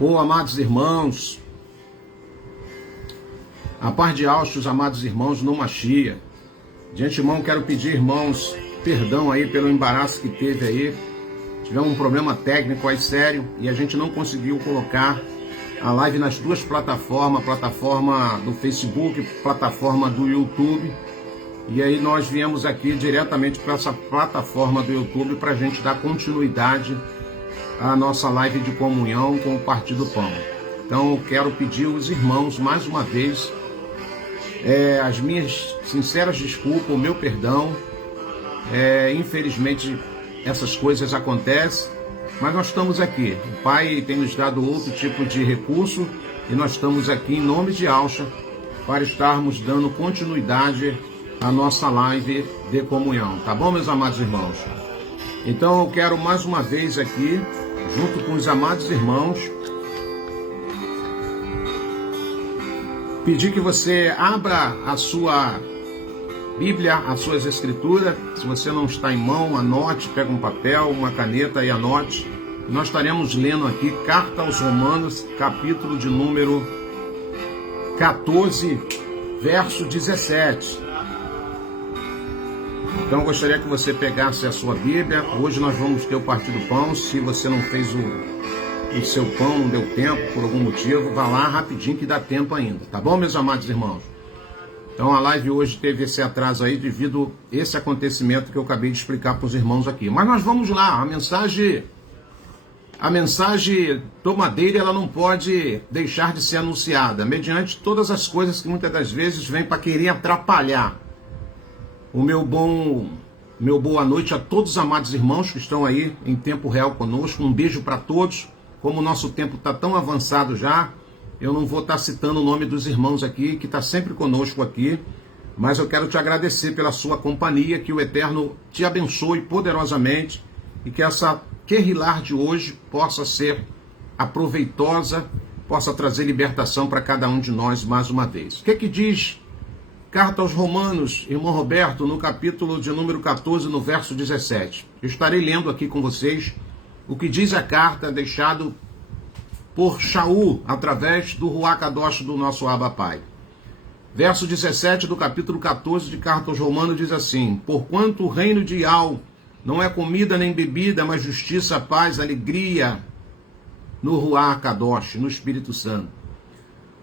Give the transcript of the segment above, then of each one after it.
Amados irmãos, a paz de Austos, amados irmãos, no Machia. De antemão, quero pedir, irmãos, perdão aí pelo embaraço que teve aí. Tivemos um problema técnico aí sério e a gente não conseguiu colocar a live nas duas plataformas, plataforma do Facebook, plataforma do YouTube. E aí nós viemos aqui diretamente para essa plataforma do YouTube para a gente dar continuidade à nossa live de comunhão com o Partir do Pão. Então eu quero pedir aos irmãos mais uma vez as minhas sinceras desculpas, o meu perdão. Infelizmente essas coisas acontecem, mas nós estamos aqui. O Pai tem nos dado outro tipo de recurso e nós estamos aqui em nome de Ausha para estarmos dando continuidade à nossa live de comunhão. Tá bom, meus amados irmãos? Então eu quero mais uma vez aqui, junto com os amados irmãos, pedir que você abra a sua Bíblia, as suas escrituras. Se você não está em mão, anote, pega um papel, uma caneta e anote. Nós estaremos lendo aqui Carta aos Romanos, capítulo de número 14, verso 17. Então eu gostaria que você pegasse a sua Bíblia. Hoje nós vamos ter o Partir do Pão. Se você não fez o seu pão, não deu tempo por algum motivo, vá lá rapidinho que dá tempo ainda. Tá bom, meus amados irmãos? Então a live hoje teve esse atraso aí devido a esse acontecimento que eu acabei de explicar para os irmãos aqui. Mas nós vamos lá, a mensagem tomadeira, ela não pode deixar de ser anunciada, mediante todas as coisas que muitas das vezes vêm para querer atrapalhar. O meu boa noite a todos os amados irmãos que estão aí em tempo real conosco. Um beijo para todos. Como o nosso tempo está tão avançado já, eu não vou estar citando o nome dos irmãos aqui, que está sempre conosco aqui, mas eu quero te agradecer pela sua companhia, que o Eterno te abençoe poderosamente e que essa Querrilar de hoje possa ser aproveitosa, possa trazer libertação para cada um de nós mais uma vez. O que diz Carta aos Romanos, irmão Roberto, no capítulo de número 14, no verso 17? Eu estarei lendo aqui com vocês o que diz a carta deixado por Shaul, através do Ruach Kadosh do nosso Abba Pai. Verso 17 do capítulo 14 de Carta aos Romanos diz assim: porquanto o reino de Yahweh não é comida nem bebida, mas justiça, paz, alegria no Ruach Kadosh, no Espírito Santo.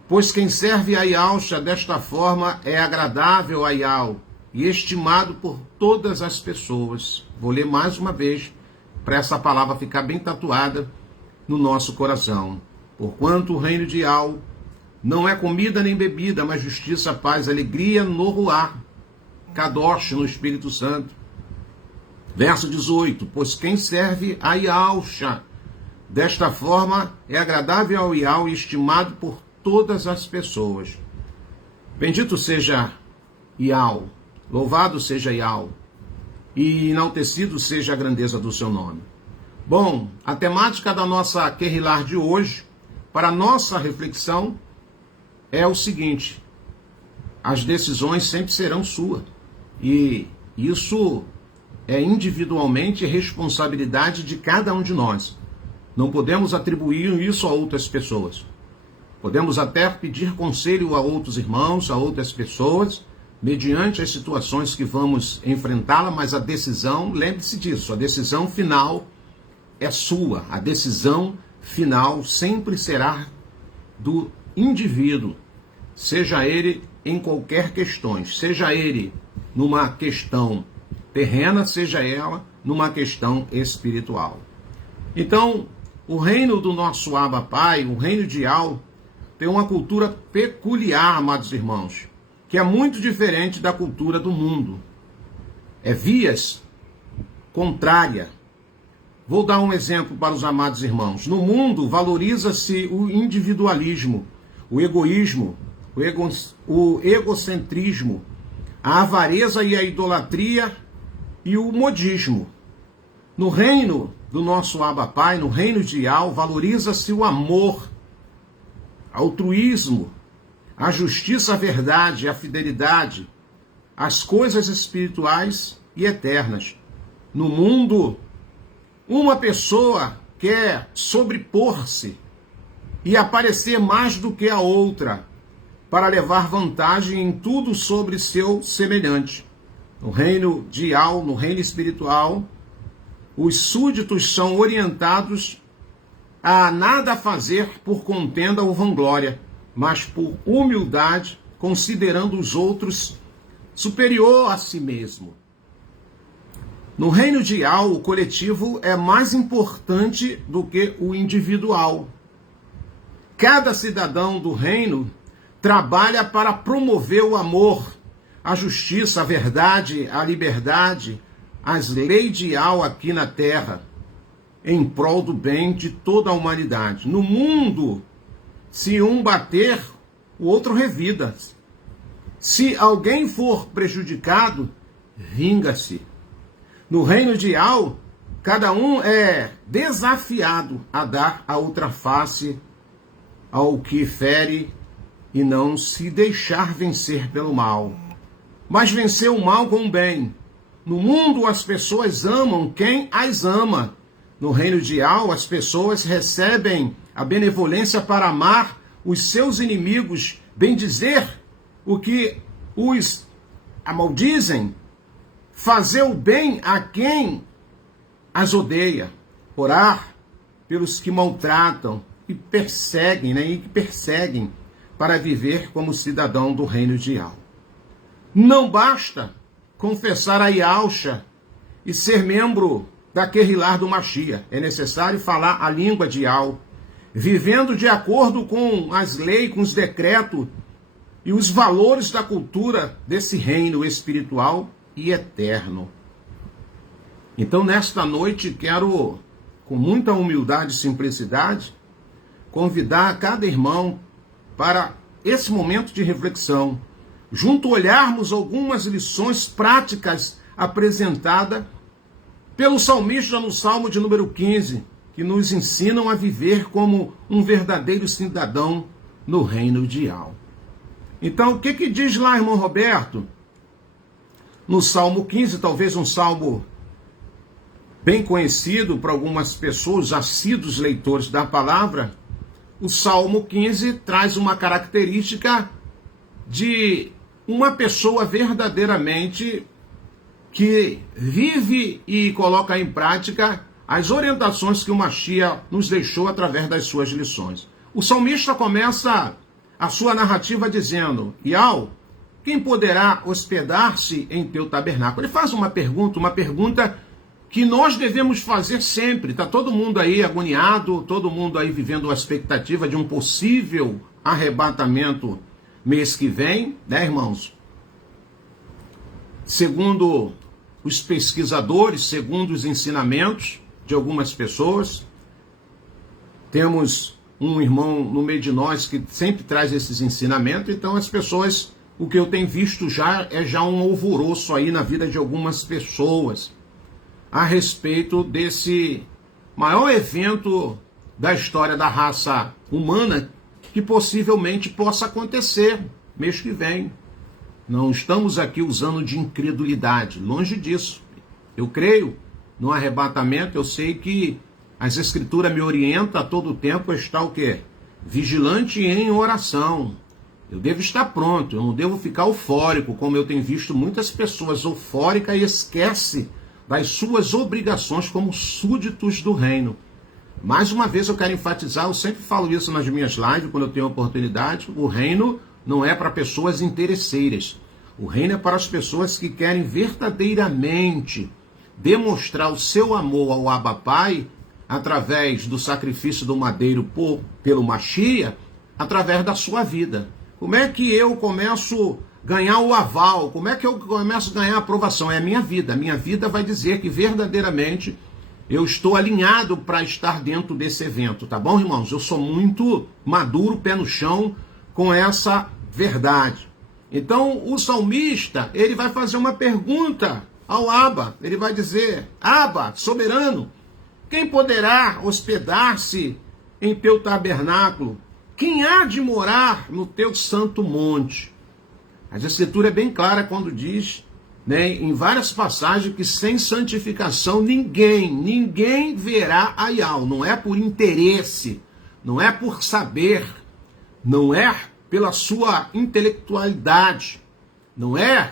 Pois quem serve a Yahusha desta forma é agradável a Yahweh e estimado por todas as pessoas. Vou ler mais uma vez, para essa palavra ficar bem tatuada no nosso coração. Porquanto o reino de Yahweh não é comida nem bebida, mas justiça, paz, alegria no Ruach Kadosh, no Espírito Santo. Verso 18, pois quem serve a Yahusha desta forma é agradável ao Yahweh e estimado por todas as pessoas. Bendito seja Yahweh, louvado seja Yahweh, e enaltecido seja a grandeza do seu nome. Bom, a temática da nossa Querrilar de hoje, para a nossa reflexão, é o seguinte: as decisões sempre serão suas, e isso é individualmente responsabilidade de cada um de nós. Não podemos atribuir isso a outras pessoas. Podemos até pedir conselho a outros irmãos, a outras pessoas, mediante as situações que vamos enfrentá-la, mas a decisão, lembre-se disso, a decisão final é sua. A decisão final sempre será do indivíduo, seja ele em qualquer questão, seja ele numa questão terrena, seja ela numa questão espiritual. Então, o reino do nosso Abba Pai, o reino de Yahweh, tem uma cultura peculiar, amados irmãos, que é muito diferente da cultura do mundo. É vias contrária. Vou dar um exemplo para os amados irmãos. No mundo, valoriza-se o individualismo, o egoísmo, o egocentrismo, a avareza e a idolatria e o modismo. No reino do nosso Abba Pai, no reino de Yahweh, valoriza-se o amor, altruísmo, a justiça, a verdade, a fidelidade, as coisas espirituais e eternas. No mundo, uma pessoa quer sobrepor-se e aparecer mais do que a outra, para levar vantagem em tudo sobre seu semelhante. No reino de Al, no reino espiritual, os súditos são orientados a nada fazer por contenda ou vanglória, mas por humildade, considerando os outros superior a si mesmo. No reino de Al, o coletivo é mais importante do que o individual. Cada cidadão do reino trabalha para promover o amor, a justiça, a verdade, a liberdade, as leis de Al aqui na terra, em prol do bem de toda a humanidade. No mundo, se um bater, o outro revida. Se alguém for prejudicado, vinga-se. No reino de Al, cada um é desafiado a dar a outra face ao que fere e não se deixar vencer pelo mal, mas vencer o mal com o bem. No mundo, as pessoas amam quem as ama. No reino de Al, as pessoas recebem a benevolência para amar os seus inimigos, bendizer o que os amaldizem, fazer o bem a quem as odeia, orar pelos que maltratam e perseguem, e que perseguem para viver como cidadão do reino de Al. Não basta confessar a Yahusha e ser membro da Kehillah do Mashiach. É necessário falar a língua de Al, vivendo de acordo com as leis, com os decretos e os valores da cultura desse reino espiritual e eterno. Então, nesta noite, quero, com muita humildade e simplicidade, convidar cada irmão para esse momento de reflexão, junto olharmos algumas lições práticas apresentadas pelo salmista no Salmo de número 15, que nos ensinam a viver como um verdadeiro cidadão no reino de Al. Então, o que diz lá, irmão Roberto? No Salmo 15, talvez um salmo bem conhecido para algumas pessoas, assíduos leitores da palavra, o Salmo 15 traz uma característica de uma pessoa verdadeiramente que vive e coloca em prática as orientações que o Mashiach nos deixou através das suas lições. O salmista começa a sua narrativa dizendo: Yal, quem poderá hospedar-se em teu tabernáculo? Ele faz uma pergunta que nós devemos fazer sempre. Está todo mundo aí agoniado, todo mundo aí vivendo a expectativa de um possível arrebatamento mês que vem, né, irmãos? Segundo os pesquisadores, segundo os ensinamentos de algumas pessoas, temos um irmão no meio de nós que sempre traz esses ensinamentos, então as pessoas, o que eu tenho visto é já um alvoroço aí na vida de algumas pessoas a respeito desse maior evento da história da raça humana que possivelmente possa acontecer mês que vem. Não estamos aqui usando de incredulidade, longe disso. Eu creio no arrebatamento, eu sei que as escrituras me orientam a todo tempo a estar o quê? Vigilante e em oração. Eu devo estar pronto, eu não devo ficar eufórico, como eu tenho visto muitas pessoas eufóricas e esquece das suas obrigações como súditos do reino. Mais uma vez eu quero enfatizar, eu sempre falo isso nas minhas lives, quando eu tenho oportunidade, o reino não é para pessoas interesseiras. O reino é para as pessoas que querem verdadeiramente demonstrar o seu amor ao Abba Pai através do sacrifício do madeiro pelo Mashiach, através da sua vida. Como é que eu começo a ganhar o aval? Como é que eu começo a ganhar a aprovação? É a minha vida. A minha vida vai dizer que verdadeiramente eu estou alinhado para estar dentro desse evento, tá bom, irmãos? Eu sou muito maduro, pé no chão, com essa verdade. Então, o salmista, ele vai fazer uma pergunta ao Abba. Ele vai dizer: Abba, soberano, quem poderá hospedar-se em teu tabernáculo? Quem há de morar no teu santo monte? A escritura é bem clara quando diz, em várias passagens, que sem santificação ninguém verá a Yahweh. Não é por interesse, não é por saber, não é pela sua intelectualidade, não é,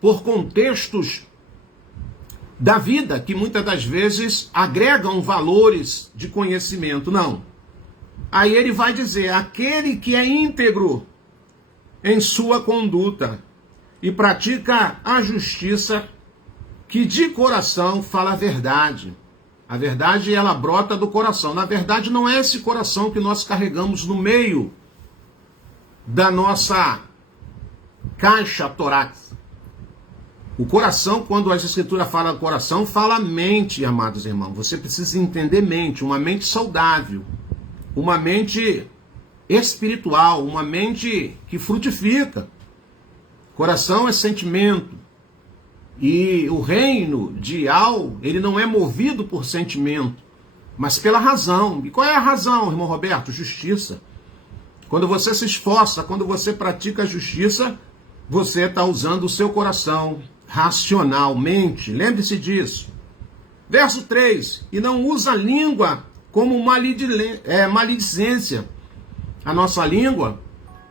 por contextos da vida que muitas das vezes agregam valores de conhecimento, não. Aí ele vai dizer, aquele que é íntegro em sua conduta e pratica a justiça, que de coração fala a verdade. A verdade, ela brota do coração. Na verdade, não é esse coração que nós carregamos no meio da nossa caixa torácica. O coração, quando as escrituras falam coração, fala mente, amados irmãos. Você precisa entender mente, uma mente saudável, uma mente espiritual, uma mente que frutifica. Coração é sentimento. E o reino de Al, ele não é movido por sentimento, mas pela razão. E qual é a razão, irmão Roberto? Justiça. Quando você se esforça, quando você pratica a justiça, você está usando o seu coração racionalmente. Lembre-se disso. Verso 3. E não usa a língua como maledicência. A nossa língua,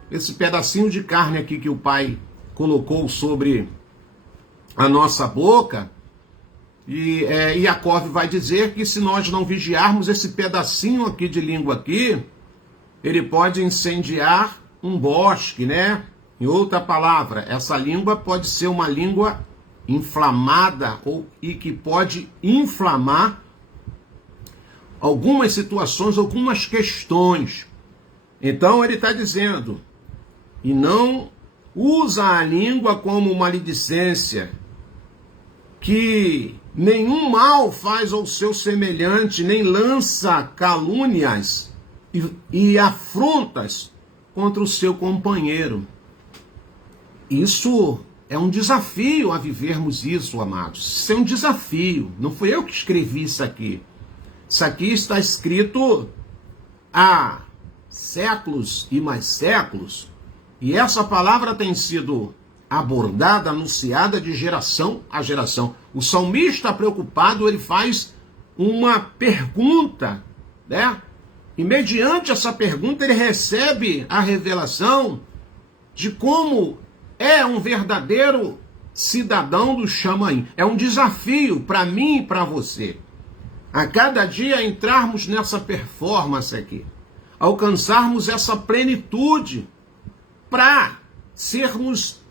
esse pedacinho de carne aqui que o Pai colocou sobre a nossa boca, e Iacov vai dizer que se nós não vigiarmos esse pedacinho aqui de língua aqui, ele pode incendiar um bosque, né? Em outra palavra, essa língua pode ser uma língua inflamada e que pode inflamar algumas situações, algumas questões. Então ele está dizendo, e não usa a língua como maledicência, que nenhum mal faz ao seu semelhante, nem lança calúnias e afrontas contra o seu companheiro. Isso é um desafio a vivermos isso, amados. Isso é um desafio. Não fui eu que escrevi isso aqui. Isso aqui está escrito há séculos e mais séculos. E essa palavra tem sido abordada, anunciada de geração a geração. O salmista preocupado, ele faz uma pergunta, né? E mediante essa pergunta ele recebe a revelação de como é um verdadeiro cidadão do Chamaim. É um desafio para mim e para você. A cada dia entrarmos nessa performance aqui, alcançarmos essa plenitude para sermos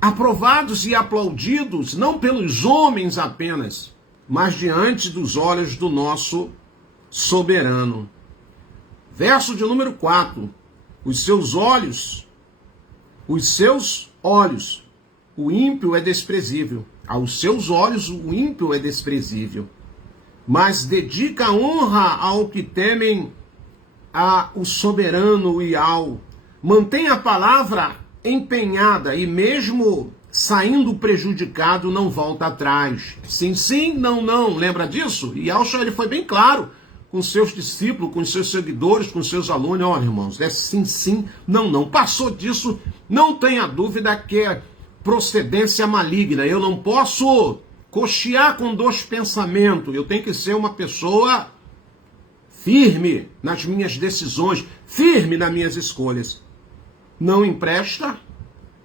aprovados e aplaudidos, não pelos homens apenas, mas diante dos olhos do nosso soberano. Verso de número 4. Os seus olhos, o ímpio é desprezível. Aos seus olhos, o ímpio é desprezível. Mas dedica honra ao que temem o soberano e mantém a palavra empenhada e mesmo saindo prejudicado não volta atrás. Sim, sim, não, não. Lembra disso? E Yahshua, ele foi bem claro com seus discípulos, com seus seguidores, com seus alunos. Olha, irmãos, é sim, sim, não, não. Passou disso, não tenha dúvida que é procedência maligna. Eu não posso cochear com dois pensamentos. Eu tenho que ser uma pessoa firme nas minhas decisões, firme nas minhas escolhas. Não empresta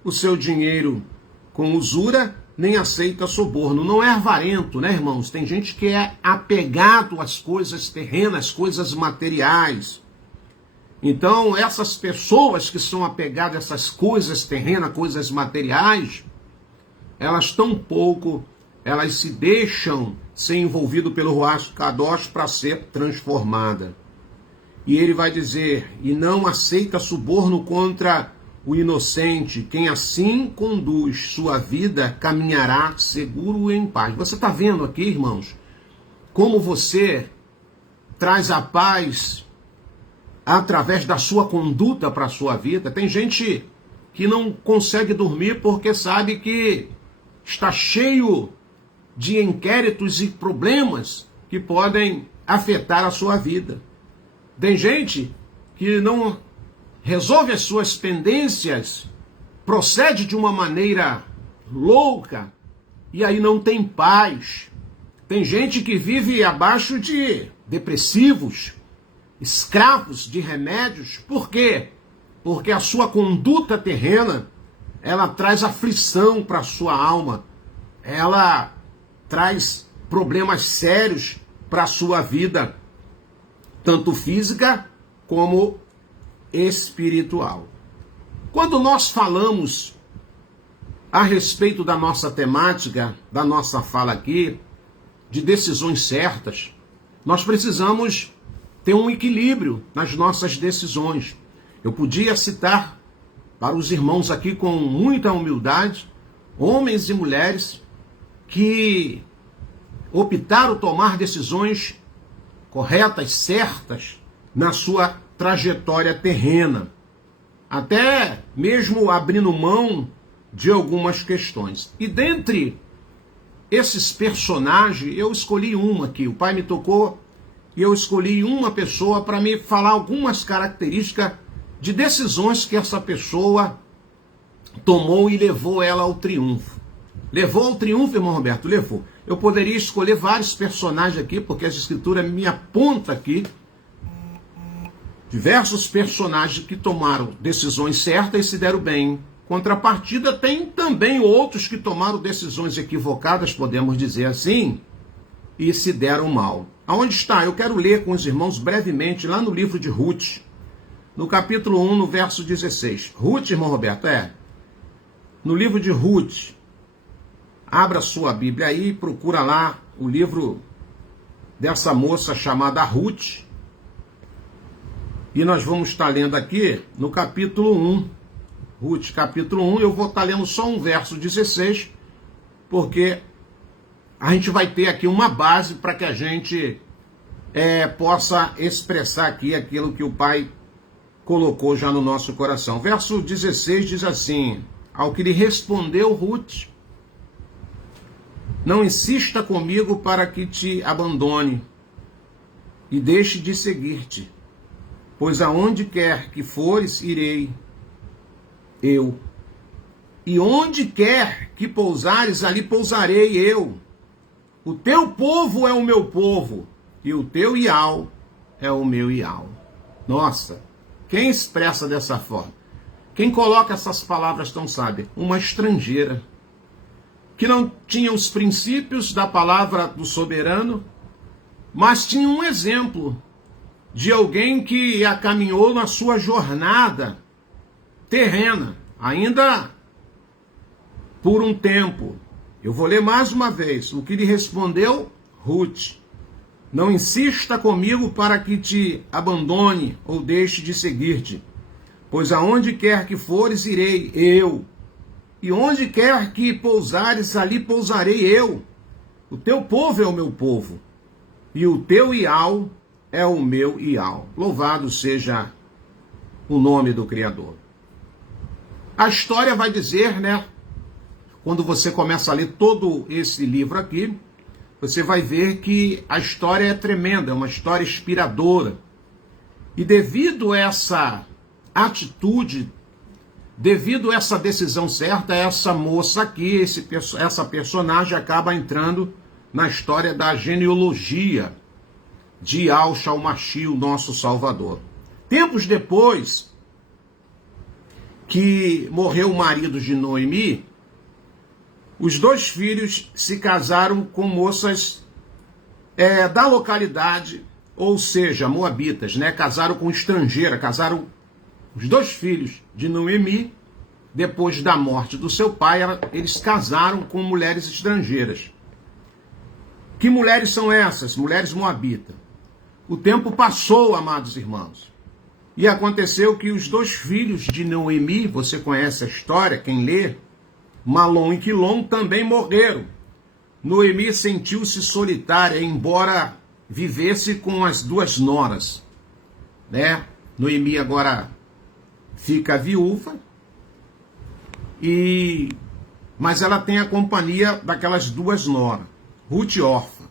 o seu dinheiro com usura, nem aceita suborno. Não é avarento, né, irmãos? Tem gente que é apegado às coisas terrenas, coisas materiais. Então, essas pessoas que são apegadas a essas coisas terrenas, coisas materiais, elas elas se deixam ser envolvidas pelo Ruach Kadosh para ser transformada. E ele vai dizer, e não aceita suborno contra o inocente. Quem assim conduz sua vida caminhará seguro e em paz. Você está vendo aqui, irmãos, como você traz a paz através da sua conduta para a sua vida. Tem gente que não consegue dormir porque sabe que está cheio de inquéritos e problemas que podem afetar a sua vida. Tem gente que não resolve as suas pendências, procede de uma maneira louca e aí não tem paz. Tem gente que vive abaixo de depressivos, escravos de remédios. Por quê? Porque a sua conduta terrena, ela traz aflição para a sua alma, ela traz problemas sérios para a sua vida, tanto física como espiritual. Quando nós falamos a respeito da nossa temática, da nossa fala aqui, de decisões certas, nós precisamos ter um equilíbrio nas nossas decisões. Eu podia citar para os irmãos aqui com muita humildade, homens e mulheres que optaram tomar decisões corretas, certas, na sua trajetória terrena, até mesmo abrindo mão de algumas questões. E dentre esses personagens, eu escolhi uma aqui, o Pai me tocou e eu escolhi uma pessoa para me falar algumas características de decisões que essa pessoa tomou e levou ela ao triunfo. Levou ao triunfo, irmão Roberto? Levou. Eu poderia escolher vários personagens aqui, porque as escrituras me apontam aqui diversos personagens que tomaram decisões certas e se deram bem. Contrapartida, tem também outros que tomaram decisões equivocadas, podemos dizer assim, e se deram mal. Aonde está? Eu quero ler com os irmãos brevemente, lá no livro de Ruth, no capítulo 1, no verso 16. Ruth, irmão Roberto, no livro de Ruth, abra sua Bíblia aí e procura lá o livro dessa moça chamada Ruth. E nós vamos estar lendo aqui no capítulo 1. Ruth, capítulo 1, eu vou estar lendo só um verso 16, porque a gente vai ter aqui uma base para que a gente possa expressar aqui aquilo que o Pai colocou já no nosso coração. Verso 16 diz assim: ao que lhe respondeu Ruth: não insista comigo para que te abandone e deixe de seguir-te, pois aonde quer que fores, irei eu. E onde quer que pousares, ali pousarei eu. O teu povo é o meu povo, e o teu Ial é o meu Ial. Nossa, quem expressa dessa forma? Quem coloca essas palavras tão sábias? Uma estrangeira, que não tinha os princípios da palavra do soberano, mas tinha um exemplo de alguém que a caminhou na sua jornada terrena, ainda por um tempo. Eu vou ler mais uma vez. O que lhe respondeu Ruth: não insista comigo para que te abandone ou deixe de seguir-te, pois aonde quer que fores, irei eu. E onde quer que pousares, ali pousarei eu. O teu povo é o meu povo, e o teu Ial é o meu Ial. Louvado seja o nome do Criador. A história vai dizer, né? Quando você começa a ler todo esse livro aqui, você vai ver que a história é tremenda, é uma história inspiradora. E devido a essa atitude, devido a essa decisão certa, essa moça aqui, essa personagem acaba entrando na história da genealogia de Yahshua, o nosso Salvador. Tempos depois que morreu o marido de Noemi, os dois filhos se casaram com moças da localidade, ou seja, moabitas, né? Casaram com estrangeira, casaram os dois filhos de Noemi. Depois da morte do seu pai, eles casaram com mulheres estrangeiras. Que mulheres são essas? Mulheres moabitas. O tempo passou, amados irmãos, e aconteceu que os dois filhos de Noemi, você conhece a história, quem lê, Malom e Quilom, também morreram. Noemi sentiu-se solitária, embora vivesse com as duas noras, né? Noemi agora fica viúva, mas ela tem a companhia daquelas duas noras, Ruth e Orfa.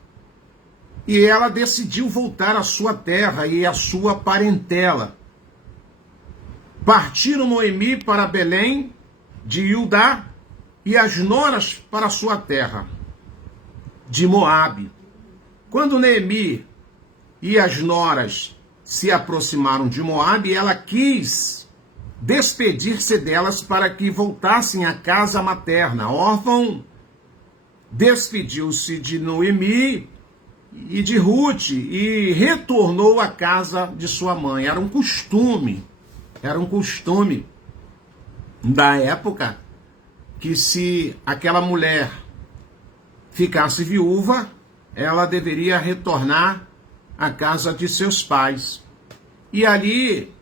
E ela decidiu voltar à sua terra e à sua parentela. Partiram Noemi para Belém de Judá e as noras para a sua terra de Moabe. Quando Noemi e as noras se aproximaram de Moabe e ela quis despedir-se delas para que voltassem à casa materna. Órfão despediu-se de Noemi e de Ruth e retornou à casa de sua mãe. Era um costume da época que se aquela mulher ficasse viúva, ela deveria retornar à casa de seus pais. E ali,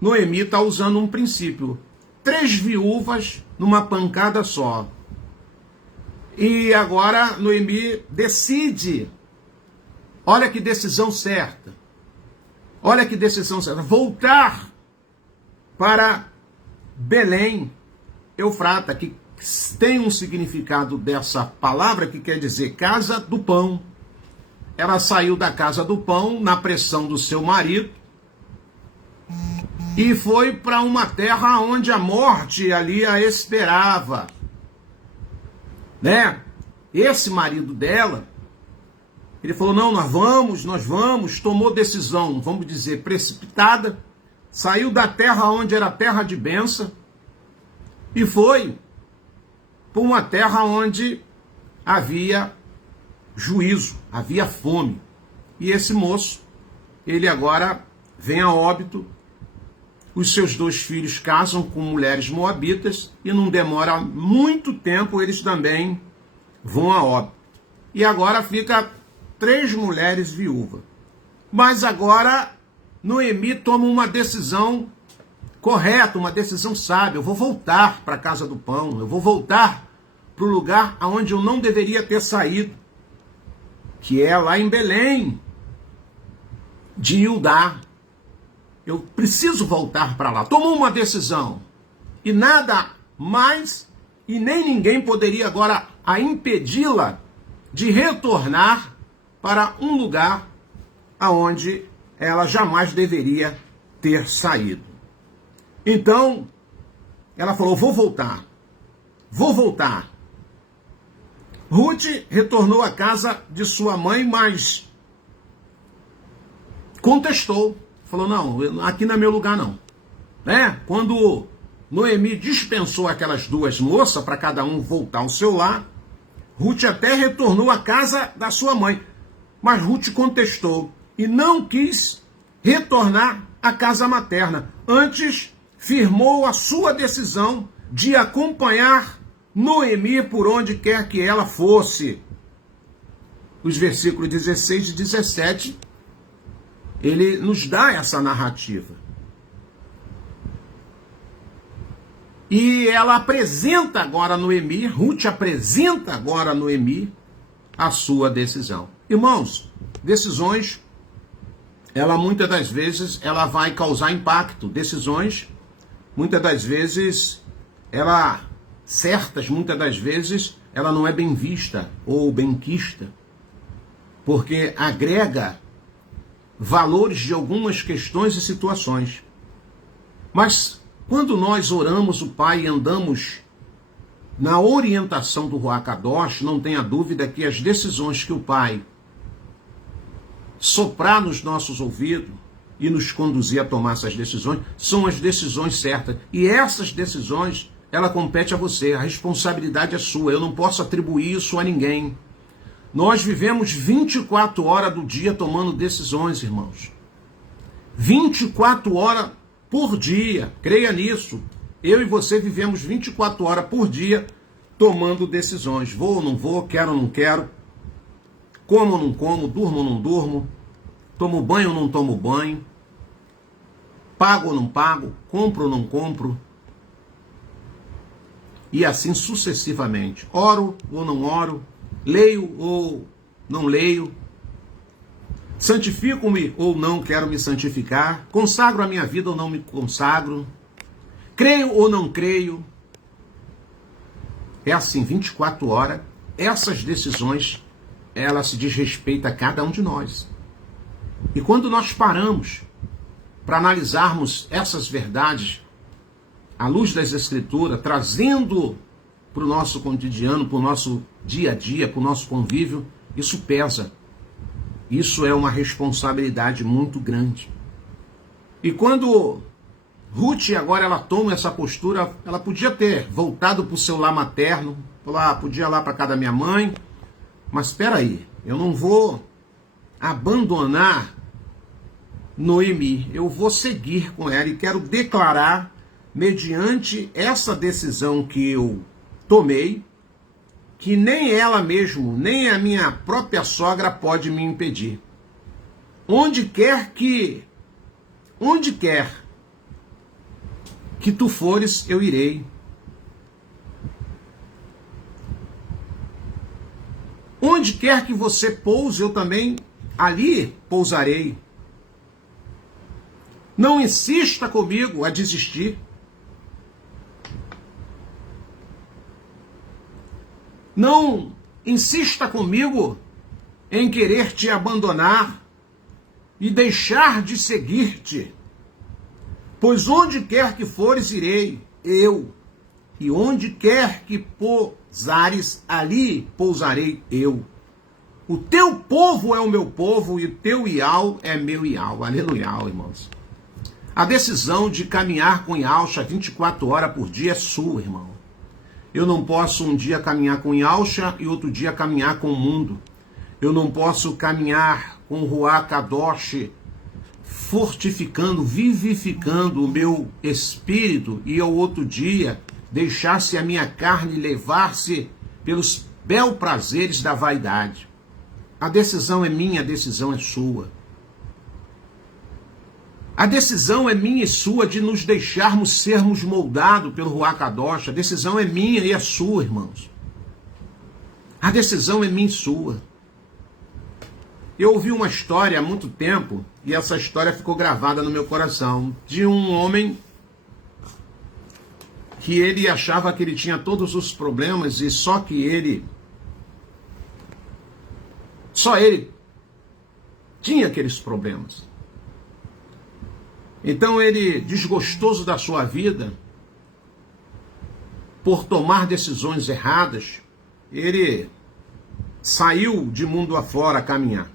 Noemi está usando um princípio. 3 viúvas numa pancada só. E agora Noemi decide. Olha que decisão certa. Olha que decisão certa. Voltar para Belém, Eufrata, que tem um significado dessa palavra que quer dizer casa do pão. Ela saiu da casa do pão na pressão do seu marido e foi para uma terra onde a morte ali a esperava, né? Esse marido dela, ele falou, não, nós vamos, tomou decisão, vamos dizer, precipitada, saiu da terra onde era terra de bênção e foi para uma terra onde havia juízo, havia fome. E esse moço, ele agora vem a óbito, os seus 2 filhos casam com mulheres moabitas e não demora muito tempo, eles também vão a óbito. E agora fica 3 mulheres viúvas. Mas agora Noemi toma uma decisão correta, uma decisão sábia. Eu vou voltar para a casa do pão, eu vou voltar para o lugar aonde eu não deveria ter saído, que é lá em Belém, de Judá. Eu preciso voltar para lá. Tomou uma decisão. E nada mais e nem ninguém poderia agora a impedi-la de retornar para um lugar aonde ela jamais deveria ter saído. Então, ela falou, vou voltar. Ruth retornou à casa de sua mãe, mas contestou. Falou, não, aqui não é meu lugar não. Né? Quando Noemi dispensou aquelas 2 moças para cada um voltar ao seu lar, Ruth até retornou à casa da sua mãe. Mas Ruth contestou e não quis retornar à casa materna. Antes, firmou a sua decisão de acompanhar Noemi por onde quer que ela fosse. Os versículos 16 e 17, ele nos dá essa narrativa. E ela apresenta agora a Noemi, Ruth apresenta agora a Noemi a sua decisão. Irmãos, decisões, ela muitas das vezes, ela vai causar impacto. Decisões, muitas das vezes, muitas das vezes, ela não é bem vista ou benquista, porque agrega valores de algumas questões e situações. Mas quando nós oramos o Pai e andamos na orientação do Ruach Kadosh, não tenha dúvida que as decisões que o Pai soprar nos nossos ouvidos e nos conduzir a tomar essas decisões, são as decisões certas. E essas decisões, ela compete a você, a responsabilidade é sua, eu não posso atribuir isso a ninguém. Nós vivemos 24 horas do dia tomando decisões, irmãos. 24 horas por dia, creia nisso. Eu e você vivemos 24 horas por dia tomando decisões. Vou ou não vou, quero ou não quero, como ou não como, durmo ou não durmo, tomo banho ou não tomo banho, pago ou não pago, compro ou não compro. E assim sucessivamente. Oro ou não oro, leio ou não leio, santifico-me ou não quero me santificar, consagro a minha vida ou não me consagro, creio ou não creio. É assim, 24 horas, essas decisões, elas se diz respeito a cada um de nós. E quando nós paramos para analisarmos essas verdades à luz das Escrituras, trazendo para o nosso cotidiano, para o nosso dia a dia, para o nosso convívio, isso pesa. Isso é uma responsabilidade muito grande. E quando Ruth agora ela toma essa postura, ela podia ter voltado para o seu lar materno, podia ir lá para casa da minha mãe, mas espera aí, eu não vou abandonar Noemi, eu vou seguir com ela e quero declarar, mediante essa decisão que eu tomei, que nem ela mesmo, nem a minha própria sogra pode me impedir. Onde quer que tu fores, eu irei. Onde quer que você pouse, eu também ali pousarei. Não insista comigo a desistir. Não insista comigo em querer te abandonar e deixar de seguir-te. Pois onde quer que fores, irei eu. E onde quer que pousares, ali pousarei eu. O teu povo é o meu povo e o teu Ial é meu Ial. Aleluia, irmãos. A decisão de caminhar com Yahshua 24 horas por dia é sua, irmão. Eu não posso um dia caminhar com Yahshua e outro dia caminhar com o mundo. Eu não posso caminhar com o Ruach Kadosh, fortificando, vivificando o meu espírito e ao outro dia deixar-se a minha carne levar-se pelos bel prazeres da vaidade. A decisão é minha, a decisão é sua. A decisão é minha e sua de nos deixarmos sermos moldados pelo Ruach Kadosh. A decisão é minha e é sua, irmãos. A decisão é minha e sua. Eu ouvi uma história há muito tempo, e essa história ficou gravada no meu coração, de um homem que ele achava que ele tinha todos os problemas e só ele tinha aqueles problemas. Então ele, desgostoso da sua vida, por tomar decisões erradas, ele saiu de mundo afora a caminhar.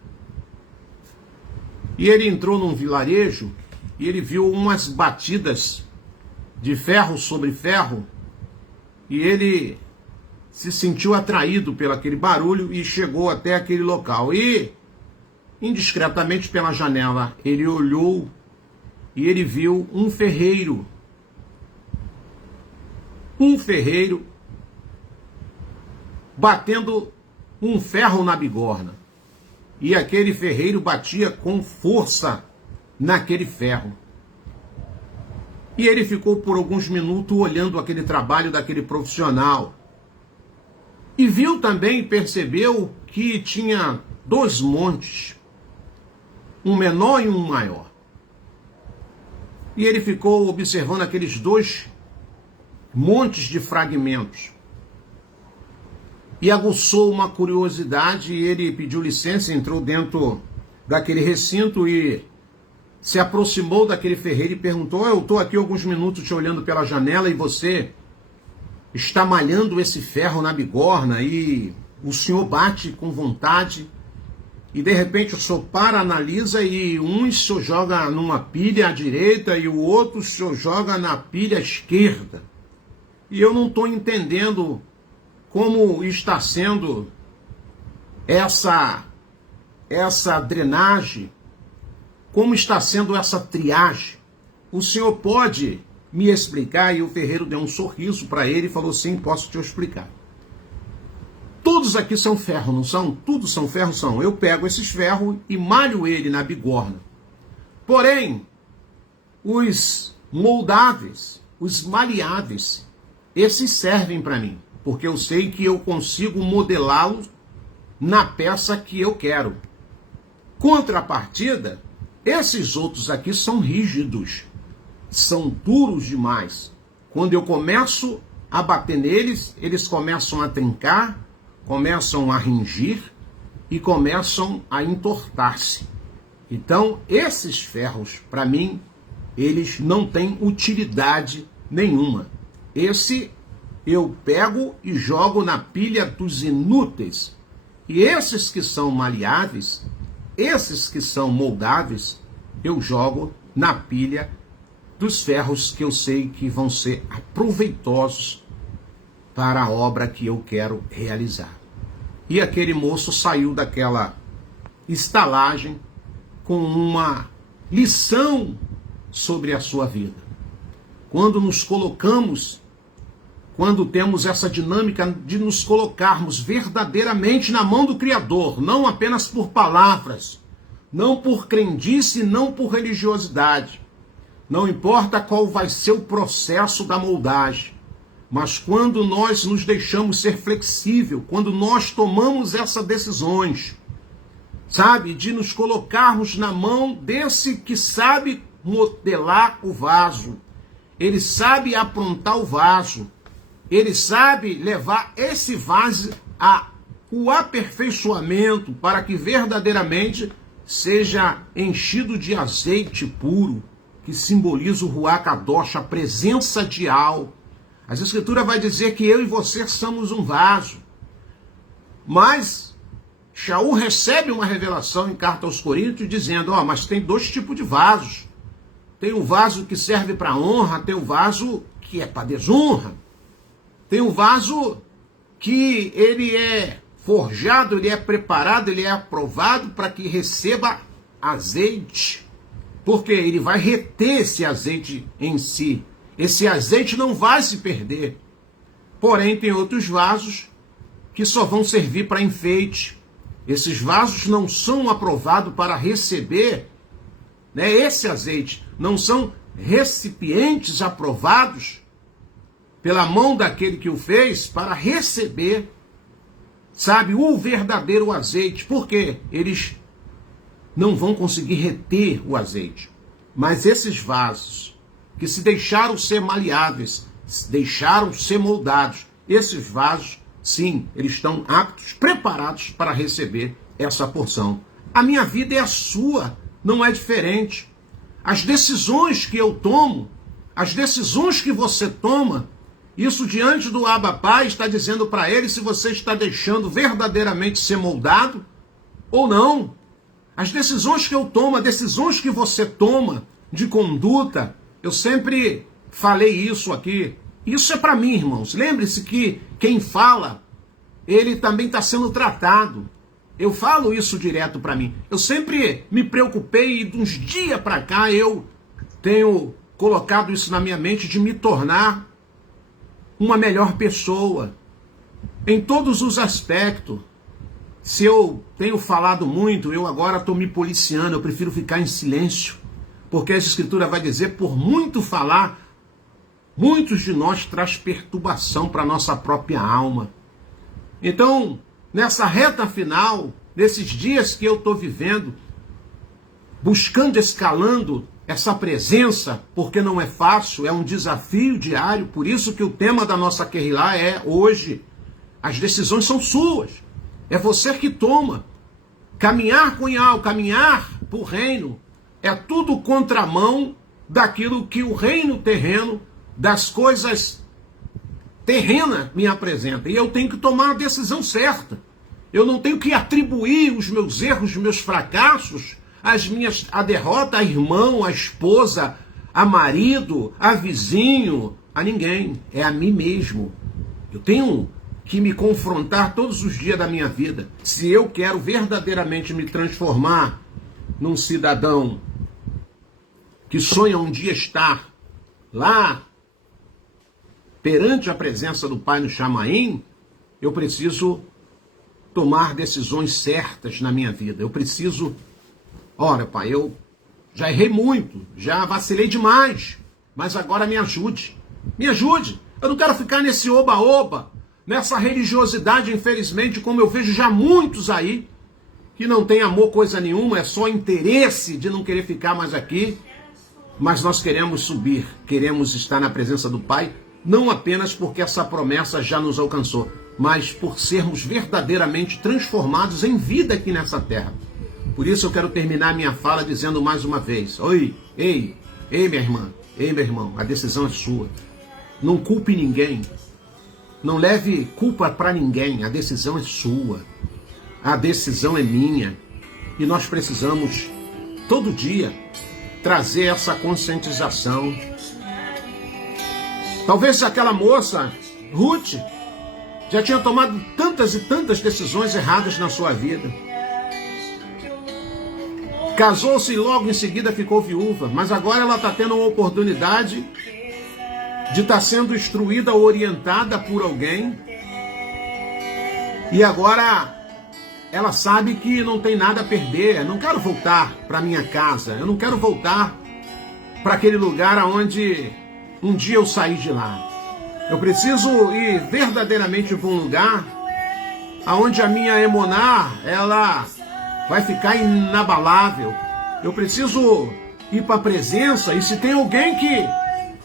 E ele entrou num vilarejo e ele viu umas batidas de ferro sobre ferro e ele se sentiu atraído pelo aquele barulho e chegou até aquele local. E, indiscretamente pela janela, ele olhou e ele viu um ferreiro batendo um ferro na bigorna. E aquele ferreiro batia com força naquele ferro. E ele ficou por alguns minutos olhando aquele trabalho daquele profissional. E viu também e percebeu que tinha dois montes, um menor e um maior. E ele ficou observando aqueles dois montes de fragmentos. E aguçou uma curiosidade e ele pediu licença, entrou dentro daquele recinto e se aproximou daquele ferreiro e perguntou: eu estou aqui alguns minutos te olhando pela janela e você está malhando esse ferro na bigorna e o senhor bate com vontade e de repente o senhor para, analisa e um o senhor joga numa pilha à direita e o outro o senhor joga na pilha à esquerda. E eu não estou entendendo como está sendo essa drenagem, como está sendo essa triagem. O senhor pode me explicar? E o ferreiro deu um sorriso para ele e falou: sim, posso te explicar. Todos aqui são ferro, não são? Tudo são ferro, são. Eu pego esses ferros e malho ele na bigorna. Porém, os moldáveis, os maleáveis, esses servem para mim, porque eu sei que eu consigo modelá-los na peça que eu quero. Contrapartida, esses outros aqui são rígidos, são duros demais. Quando eu começo a bater neles, eles começam a trincar, começam a ringir e começam a entortar-se. Então, esses ferros, para mim, eles não têm utilidade nenhuma. Esse eu pego e jogo na pilha dos inúteis. E esses que são maleáveis, esses que são moldáveis, eu jogo na pilha dos ferros que eu sei que vão ser proveitosos para a obra que eu quero realizar. E aquele moço saiu daquela estalagem com uma lição sobre a sua vida. Quando nos colocamos, quando temos essa dinâmica de nos colocarmos verdadeiramente na mão do Criador, não apenas por palavras, não por crendice, não por religiosidade, não importa qual vai ser o processo da moldagem, mas quando nós nos deixamos ser flexível, quando nós tomamos essas decisões, sabe, de nos colocarmos na mão desse que sabe modelar o vaso, ele sabe aprontar o vaso, ele sabe levar esse vaso ao aperfeiçoamento para que verdadeiramente seja enchido de azeite puro, que simboliza o Ruach Kadosh, a presença de Al. As Escrituras vai dizer que eu e você somos um vaso. Mas Shaul recebe uma revelação em carta aos Coríntios dizendo, mas tem dois tipos de vasos. Tem o vaso que serve para honra, tem o vaso que é para desonra. Tem o vaso que ele é forjado, ele é preparado, ele é aprovado para que receba azeite. Porque ele vai reter esse azeite em si. Esse azeite não vai se perder. Porém, tem outros vasos que só vão servir para enfeite. Esses vasos não são aprovados para receber, né, esse azeite. Não são recipientes aprovados pela mão daquele que o fez para receber, sabe, o verdadeiro azeite. Por quê? Eles não vão conseguir reter o azeite. Mas esses vasos que se deixaram ser maleáveis, se deixaram ser moldados, esses vasos, sim, eles estão aptos, preparados para receber essa porção. A minha vida é a sua, não é diferente. As decisões que eu tomo, as decisões que você toma, isso diante do Abba Pai está dizendo para ele se você está deixando verdadeiramente ser moldado ou não. As decisões que eu tomo, as decisões que você toma de conduta, eu sempre falei isso aqui. Isso é para mim, irmãos. Lembre-se que quem fala, ele também está sendo tratado. Eu falo isso direto para mim. Eu sempre me preocupei e de uns dias para cá eu tenho colocado isso na minha mente de me tornar uma melhor pessoa em todos os aspectos. Se eu tenho falado muito, eu agora estou me policiando, eu prefiro ficar em silêncio, porque a Escritura vai dizer, por muito falar, muitos de nós traz perturbação para a nossa própria alma. Então, nessa reta final, nesses dias que eu estou vivendo, buscando, escalando essa presença, porque não é fácil, é um desafio diário, por isso que o tema da nossa Querrilá é hoje, as decisões são suas, é você que toma. Caminhar com Yahweh, caminhar para o reino, é tudo contramão daquilo que o reino terreno, das coisas terrenas me apresenta. E eu tenho que tomar a decisão certa. Eu não tenho que atribuir os meus erros, os meus fracassos, a derrota a irmão, a esposa, a marido, a vizinho, a ninguém. É a mim mesmo. Eu tenho que me confrontar todos os dias da minha vida. Se eu quero verdadeiramente me transformar num cidadão que sonha um dia estar lá perante a presença do Pai no Chamaim, eu preciso tomar decisões certas na minha vida. Eu preciso, ora, Pai, eu já errei muito, já vacilei demais, mas agora me ajude. Me ajude. Eu não quero ficar nesse oba-oba, nessa religiosidade, infelizmente, como eu vejo já muitos aí, que não tem amor coisa nenhuma, é só interesse de não querer ficar mais aqui. Mas nós queremos subir, queremos estar na presença do Pai, não apenas porque essa promessa já nos alcançou, mas por sermos verdadeiramente transformados em vida aqui nessa terra. Por isso eu quero terminar minha fala dizendo mais uma vez, ei minha irmã, ei meu irmão, a decisão é sua. Não culpe ninguém, não leve culpa para ninguém, a decisão é sua, a decisão é minha. E nós precisamos, todo dia, trazer essa conscientização. Talvez aquela moça, Ruth, já tinha tomado tantas e tantas decisões erradas na sua vida. Casou-se e logo em seguida ficou viúva, mas agora ela está tendo uma oportunidade de estar sendo instruída ou orientada por alguém. E agora ela sabe que não tem nada a perder. Eu não quero voltar para minha casa. Eu não quero voltar para aquele lugar onde um dia eu saí de lá. Eu preciso ir verdadeiramente para um lugar onde a minha emuná, ela vai ficar inabalável. Eu preciso ir para a presença. E se tem alguém que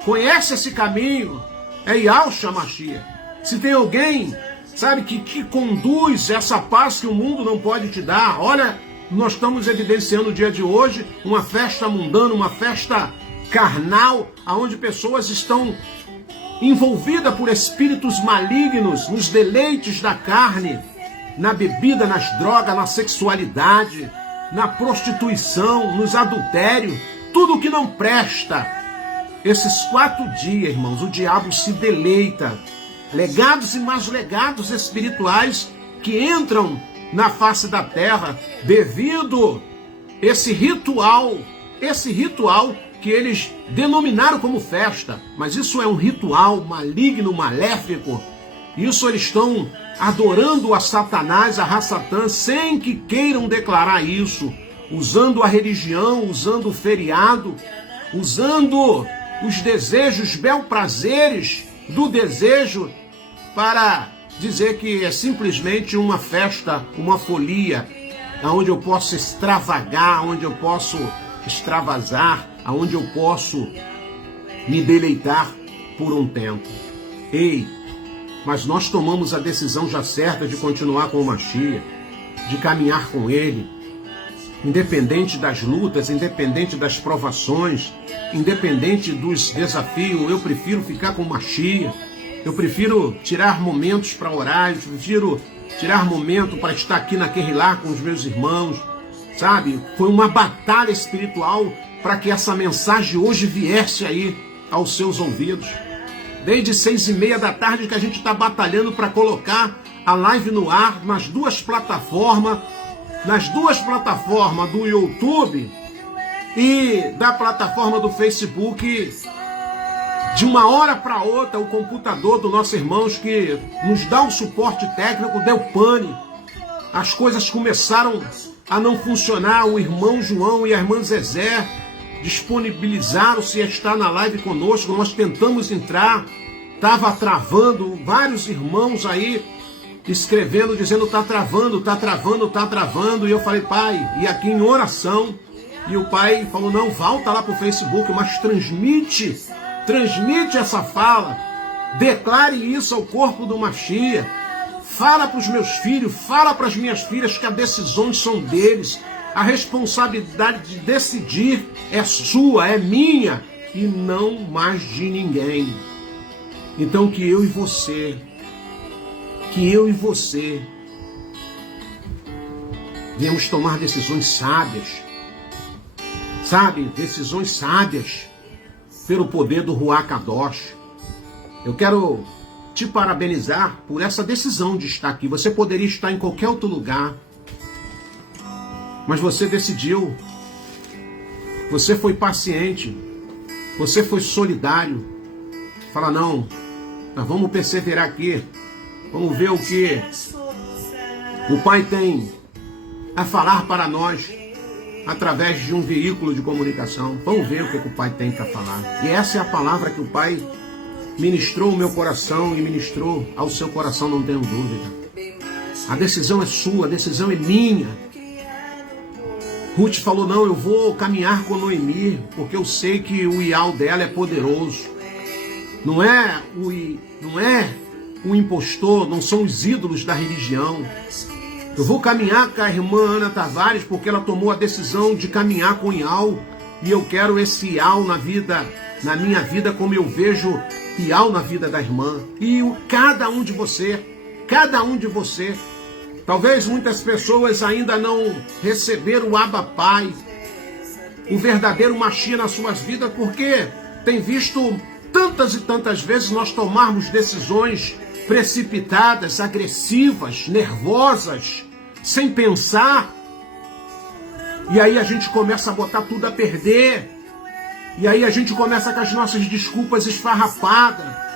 conhece esse caminho, é Yahushua Mashiach. Se tem alguém, sabe, que conduz essa paz que o mundo não pode te dar. Olha, nós estamos evidenciando o dia de hoje uma festa mundana, uma festa carnal, onde pessoas estão envolvidas por espíritos malignos, nos deleites da carne, na bebida, nas drogas, na sexualidade, na prostituição, nos adultérios, tudo que não presta. Esses 4 dias, irmãos, o diabo se deleita. Legados e mais legados espirituais que entram na face da terra devido esse ritual que eles denominaram como festa, mas isso é um ritual maligno, maléfico. Isso eles estão adorando a Satanás, a Ra-Satã, sem que queiram declarar isso, usando a religião, usando o feriado, usando os desejos, bel-prazeres do desejo para dizer que é simplesmente uma festa, uma folia, onde eu posso extravagar, onde eu posso extravasar, onde eu posso me deleitar por um tempo. Ei, mas nós tomamos a decisão já certa de continuar com o Mashiach, de caminhar com ele, independente das lutas, independente das provações, independente dos desafios. Eu prefiro ficar com o Mashiach, eu prefiro tirar momentos para orar, eu prefiro tirar momento para estar aqui na Kehillah com os meus irmãos, sabe? Foi uma batalha espiritual para que essa mensagem hoje viesse aí aos seus ouvidos. Desde 6:30 da tarde que a gente está batalhando para colocar a live no ar nas duas plataformas do YouTube e da plataforma do Facebook. De uma hora para outra, o computador do nosso irmão que nos dá um suporte técnico deu pane. As coisas começaram a não funcionar. O irmão João e a irmã Zezé disponibilizaram-se a estar na live conosco. Nós tentamos entrar, estava travando. Vários irmãos aí escrevendo, dizendo tá travando. E eu falei, pai, e aqui em oração. E o pai falou, não, volta lá para o Facebook, mas transmite essa fala, declare isso ao corpo do Mashiach, fala para os meus filhos, fala para as minhas filhas que as decisões são deles, a responsabilidade de decidir é sua, é minha e não mais de ninguém. Então que eu e você viemos tomar decisões sábias, sabe, decisões sábias, pelo poder do Ruach Kadosh. Eu quero te parabenizar por essa decisão de estar aqui. Você poderia estar em qualquer outro lugar, mas você decidiu. Você foi paciente. Você foi solidário. Fala, não, nós vamos perseverar aqui. Vamos ver o que o Pai tem a falar para nós através de um veículo de comunicação. Vamos ver o que o Pai tem para falar. E essa é a palavra que o Pai ministrou ao meu coração e ministrou ao seu coração, não tenho dúvida. A decisão é sua, a decisão é minha. Ruth falou, não, eu vou caminhar com Noemi, porque eu sei que o Ial dela é poderoso. Não é o impostor, não são os ídolos da religião. Eu vou caminhar com a irmã Ana Tavares porque ela tomou a decisão de caminhar com o Ial. E eu quero esse Ial na minha vida, como eu vejo Ial na vida da irmã. E cada um de você, talvez muitas pessoas ainda não receberam o Abba Pai. o verdadeiro Mashiach nas suas vidas, porque tem visto tantas e tantas vezes nós tomarmos decisões precipitadas, agressivas, nervosas, sem pensar, e aí a gente começa a botar tudo a perder, e aí a gente começa com as nossas desculpas esfarrapadas.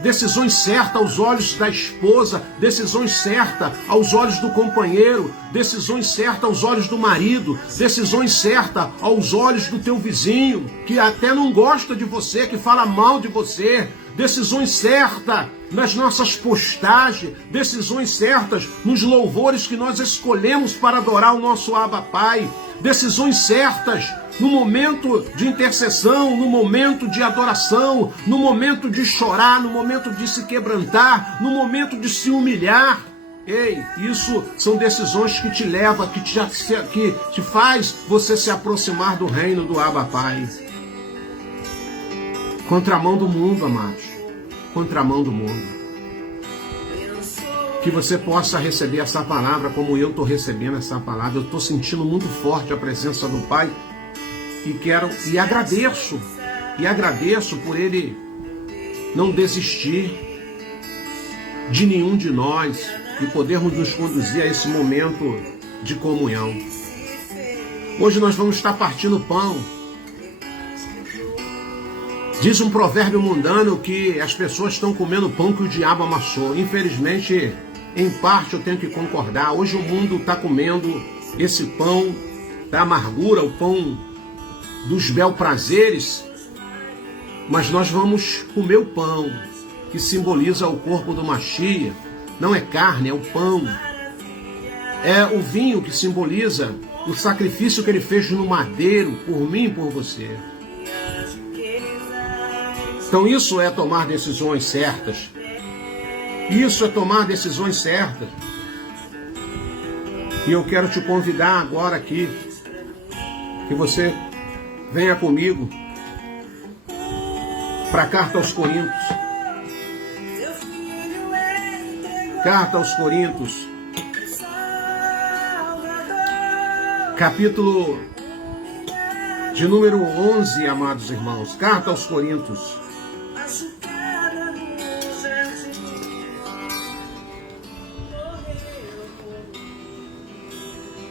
Decisões certas aos olhos da esposa, decisões certas aos olhos do companheiro, decisões certas aos olhos do marido, decisões certas aos olhos do teu vizinho, que até não gosta de você, que fala mal de você, decisões certas nas nossas postagens, decisões certas nos louvores que nós escolhemos para adorar o nosso Abba Pai, decisões certas no momento de intercessão, no momento de adoração, no momento de chorar, no momento de se quebrantar, no momento de se humilhar. Ei, isso são decisões que te levam, que te faz você se aproximar do reino do Abba Pai. Contramão do mundo, amados. Contramão do mundo. Que você possa receber essa palavra como eu estou recebendo essa palavra. Eu estou sentindo muito forte a presença do Pai. E agradeço por Ele não desistir de nenhum de nós e podermos nos conduzir a esse momento de comunhão. Hoje nós vamos estar partindo pão. Diz um provérbio mundano que as pessoas estão comendo pão que o diabo amassou. Infelizmente, em parte eu tenho que concordar. Hoje o mundo está comendo esse pão da amargura, o pão dos bel-prazeres, mas nós vamos comer o pão, que simboliza o corpo do Mashiach. Não é carne, é o pão. É o vinho que simboliza o sacrifício que ele fez no madeiro, por mim e por você. Então isso é tomar decisões certas. Isso é tomar decisões certas. E eu quero te convidar agora aqui, que você venha comigo para a Carta aos Coríntios. Carta aos Coríntios, capítulo de número 11, amados irmãos. Carta aos Coríntios.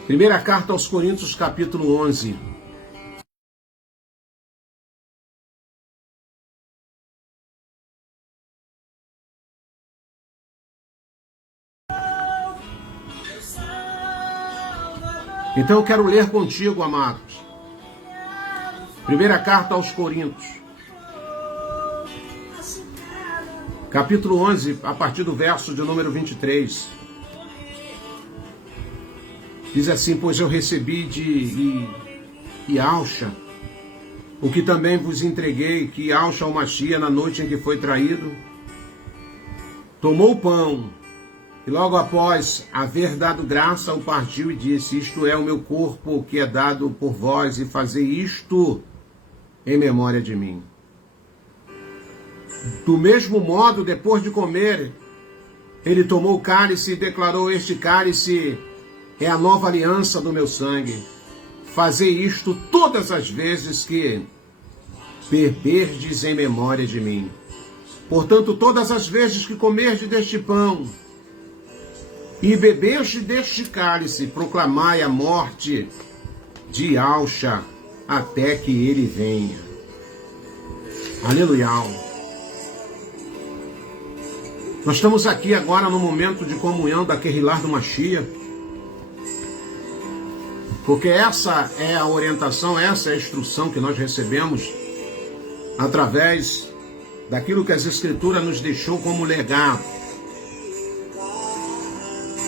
Primeira Carta aos Coríntios, capítulo 11. Então eu quero ler contigo, amados. Primeira Carta aos Coríntios, capítulo 11, a partir do verso de número 23. Diz assim: pois eu recebi de Ialcha o que também vos entreguei, que Ialcha, o Mashiach, na noite em que foi traído, tomou o pão, e logo após haver dado graça, o partiu e disse: isto é o meu corpo que é dado por vós, e fazei isto em memória de mim. Do mesmo modo, depois de comer, ele tomou o cálice e declarou: este cálice é a nova aliança do meu sangue. Fazei isto todas as vezes que beberdes em memória de mim. Portanto, todas as vezes que comerdes deste pão e bebeste deste cálice, proclamai a morte de Ialcha até que ele venha. Aleluia. Nós estamos aqui agora no momento de comunhão da Querilar do Mashiach, porque essa é a orientação, essa é a instrução que nós recebemos através daquilo que as Escrituras nos deixou como legado.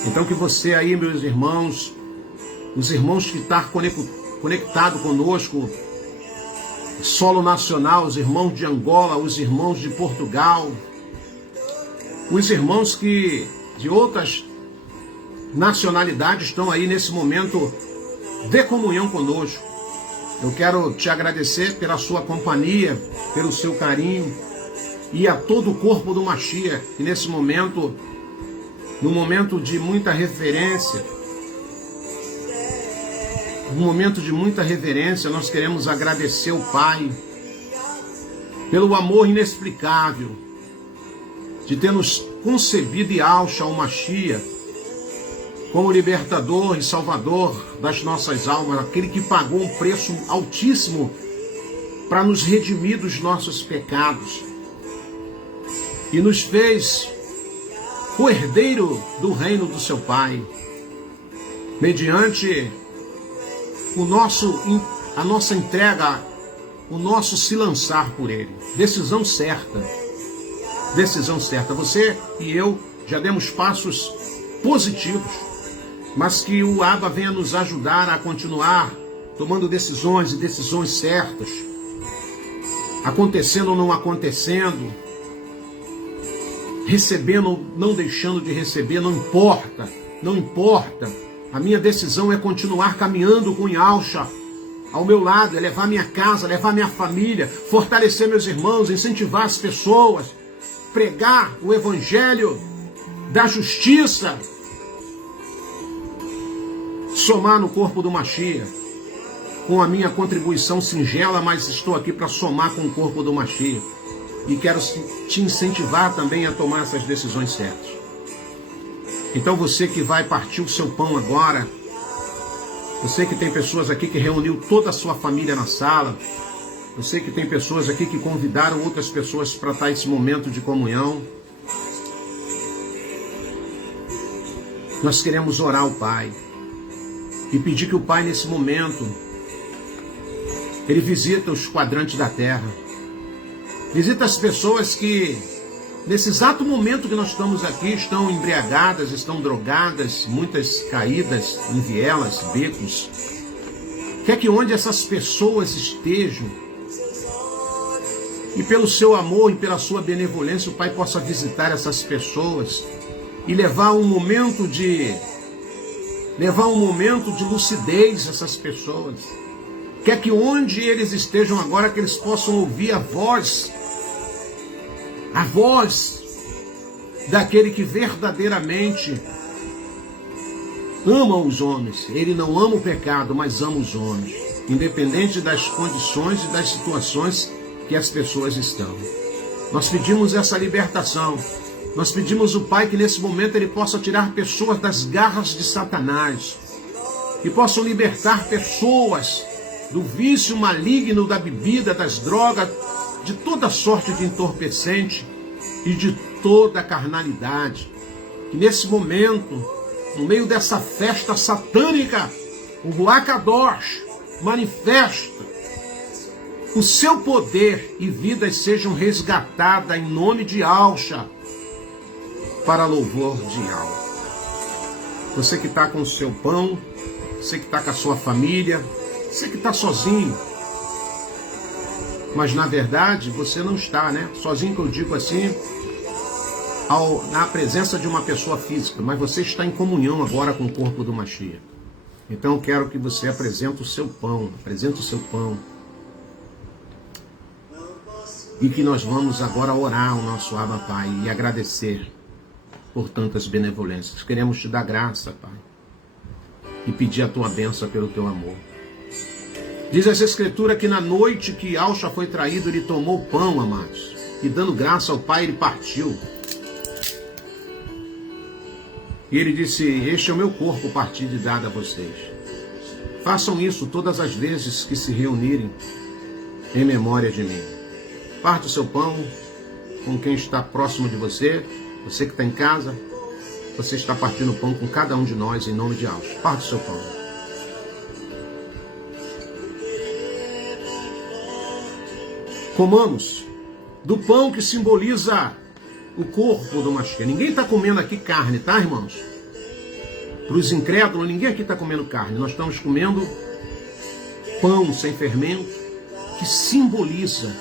Então que você aí, meus irmãos, os irmãos que estão conectados conosco, solo nacional, os irmãos de Angola, os irmãos de Portugal, os irmãos que de outras nacionalidades estão aí nesse momento de comunhão conosco. Eu quero te agradecer pela sua companhia, pelo seu carinho, e a todo o corpo do Mashiach, que nesse momento, no momento de muita referência, um momento de muita reverência, nós queremos agradecer o Pai pelo amor inexplicável de ter nos concebido Yahushua o Mashiach como libertador e salvador das nossas almas, aquele que pagou um preço altíssimo para nos redimir dos nossos pecados e nos fez o herdeiro do reino do seu Pai, mediante a nossa entrega, o nosso se lançar por Ele. Decisão certa. Decisão certa. Você e eu já demos passos positivos, mas que o Abba venha nos ajudar a continuar tomando decisões e decisões certas, acontecendo ou não acontecendo, recebendo ou não deixando de receber, não importa, não importa. A minha decisão é continuar caminhando com Yahushua ao meu lado, é levar minha casa, levar minha família, fortalecer meus irmãos, incentivar as pessoas, pregar o evangelho da justiça, somar no corpo do Mashiach, com a minha contribuição singela, mas estou aqui para somar com o corpo do Mashiach. E quero te incentivar também a tomar essas decisões certas. Então você que vai partir o seu pão agora, você que tem pessoas aqui que reuniu toda a sua família na sala, você que tem pessoas aqui que convidaram outras pessoas para estar nesse momento de comunhão, nós queremos orar ao Pai e pedir que o Pai nesse momento, Ele visita os quadrantes da terra, visita as pessoas que nesse exato momento que nós estamos aqui estão embriagadas, estão drogadas, muitas caídas em vielas, becos. Quer que onde essas pessoas estejam, e pelo seu amor e pela sua benevolência, o Pai possa visitar essas pessoas e levar um momento de lucidez a essas pessoas. Quer que onde eles estejam agora, que eles possam ouvir a voz daquele que verdadeiramente ama os homens. Ele não ama o pecado, mas ama os homens, independente das condições e das situações que as pessoas estão. Nós pedimos essa libertação. Nós pedimos ao Pai que nesse momento Ele possa tirar pessoas das garras de Satanás, que possam libertar pessoas do vício maligno da bebida, das drogas, de toda sorte de entorpecente e de toda a carnalidade. Que nesse momento, no meio dessa festa satânica, o Ruach Kadosh manifesta o seu poder e vidas sejam resgatadas em nome de Yahushua, para louvor de Yahuwah. Você que está com o seu pão, você que está com a sua família, você que está sozinho, mas na verdade você não está, né? Sozinho, que eu digo assim, na presença de uma pessoa física, mas você está em comunhão agora com o corpo do Mashiach. Então eu quero que você apresente o seu pão, e que nós vamos agora orar ao nosso Abba Pai e agradecer por tantas benevolências. Queremos te dar graça, Pai, e pedir a tua bênção pelo teu amor. Diz essa escritura que na noite que Yahushua foi traído, ele tomou o pão, amados, e dando graça ao Pai, ele partiu. E ele disse: este é o meu corpo partido e dado a vocês. Façam isso todas as vezes que se reunirem em memória de mim. Parte o seu pão com quem está próximo de você. Você que está em casa, você está partindo o pão com cada um de nós em nome de Yahushua. Parte o seu pão. Comamos do pão que simboliza o corpo do Mashiach. Ninguém está comendo aqui carne, tá, irmãos? Para os incrédulos, ninguém aqui está comendo carne. Nós estamos comendo pão sem fermento, que simboliza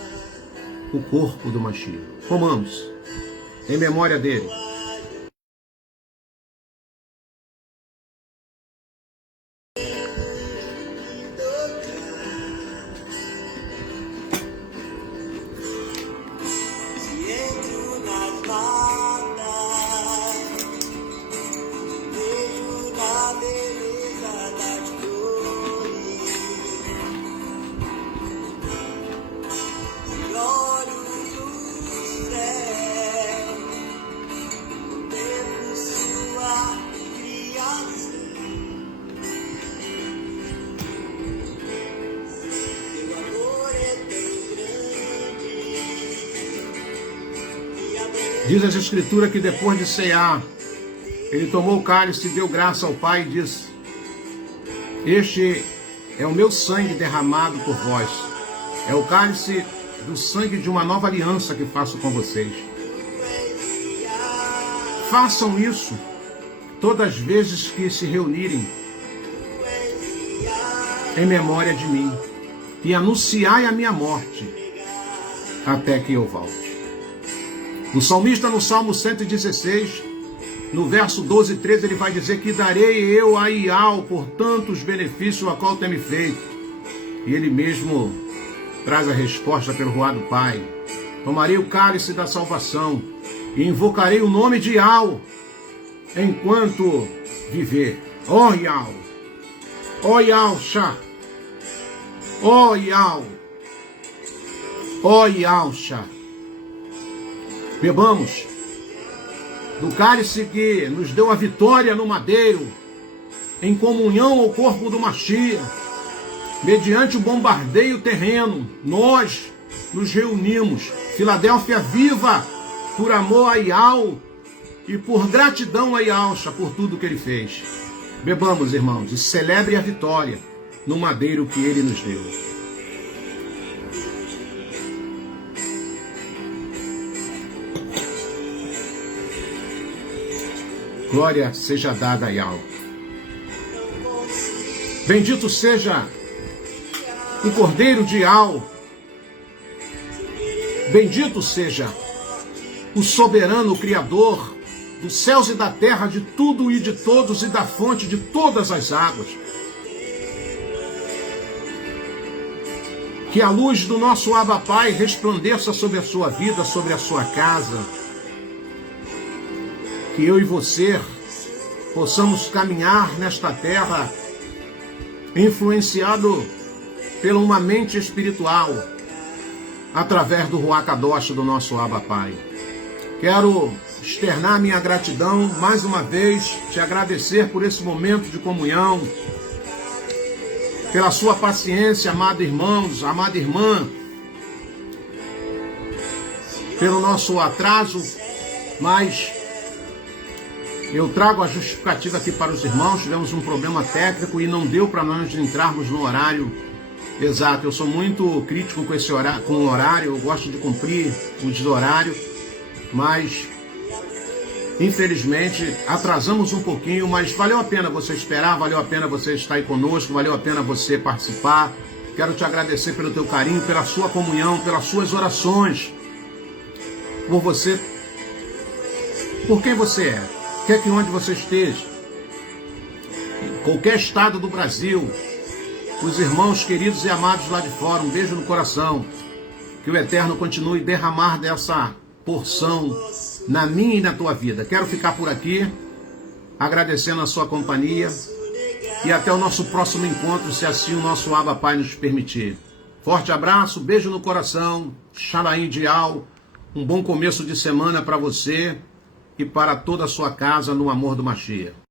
o corpo do Mashiach. Comamos em memória dele. Diz as Escrituras que depois de cear, ele tomou o cálice, deu graça ao Pai e disse: este é o meu sangue derramado por vós. É o cálice do sangue de uma nova aliança que faço com vocês. Façam isso todas as vezes que se reunirem em memória de mim, e anunciai a minha morte até que eu volte. O salmista, no Salmo 116, no verso 12 e 13, ele vai dizer que darei eu a Ial por tantos benefícios a qual tem me feito. E ele mesmo traz a resposta pelo ruar do Pai. Tomarei o cálice da salvação e invocarei o nome de Ial enquanto viver. Ó Ial, ó Ialcha, ó Ial, ó Ialcha. Bebamos do cálice que nos deu a vitória no madeiro, em comunhão ao corpo do Mashiach. Mediante o bombardeio terreno, nós nos reunimos. Filadélfia viva, por amor a Ial e por gratidão a Ialcha por tudo que ele fez. Bebamos, irmãos, e celebre a vitória no madeiro que ele nos deu. Glória seja dada a Ial. Bendito seja o Cordeiro de Ial. Bendito seja o soberano Criador dos céus e da terra, de tudo e de todos, e da fonte de todas as águas. Que a luz do nosso Abba Pai resplandeça sobre a sua vida, sobre a sua casa. Que eu e você possamos caminhar nesta terra influenciado por uma mente espiritual através do Ruach Kadosh do nosso Abba Pai. Quero externar minha gratidão mais uma vez, te agradecer por esse momento de comunhão, pela sua paciência, amado irmãos, amada irmã, pelo nosso atraso, mas eu trago a justificativa aqui para os irmãos. Tivemos um problema técnico e não deu para nós entrarmos no horário exato. Eu sou muito crítico com esse horário, com o horário, eu gosto de cumprir os horários, mas infelizmente atrasamos um pouquinho, mas valeu a pena você esperar, valeu a pena você estar aí conosco, valeu a pena você participar. Quero te agradecer pelo teu carinho, pela sua comunhão, pelas suas orações, por você, por quem você é. Quer que onde você esteja, em qualquer estado do Brasil, os irmãos queridos e amados lá de fora, um beijo no coração, que o Eterno continue a derramar dessa porção na minha e na tua vida. Quero ficar por aqui, agradecendo a sua companhia, e até o nosso próximo encontro, se assim o nosso Abba Pai nos permitir. Forte abraço, beijo no coração, Shalaim de Ial, um bom começo de semana para você e para toda a sua casa no amor do Mashiach.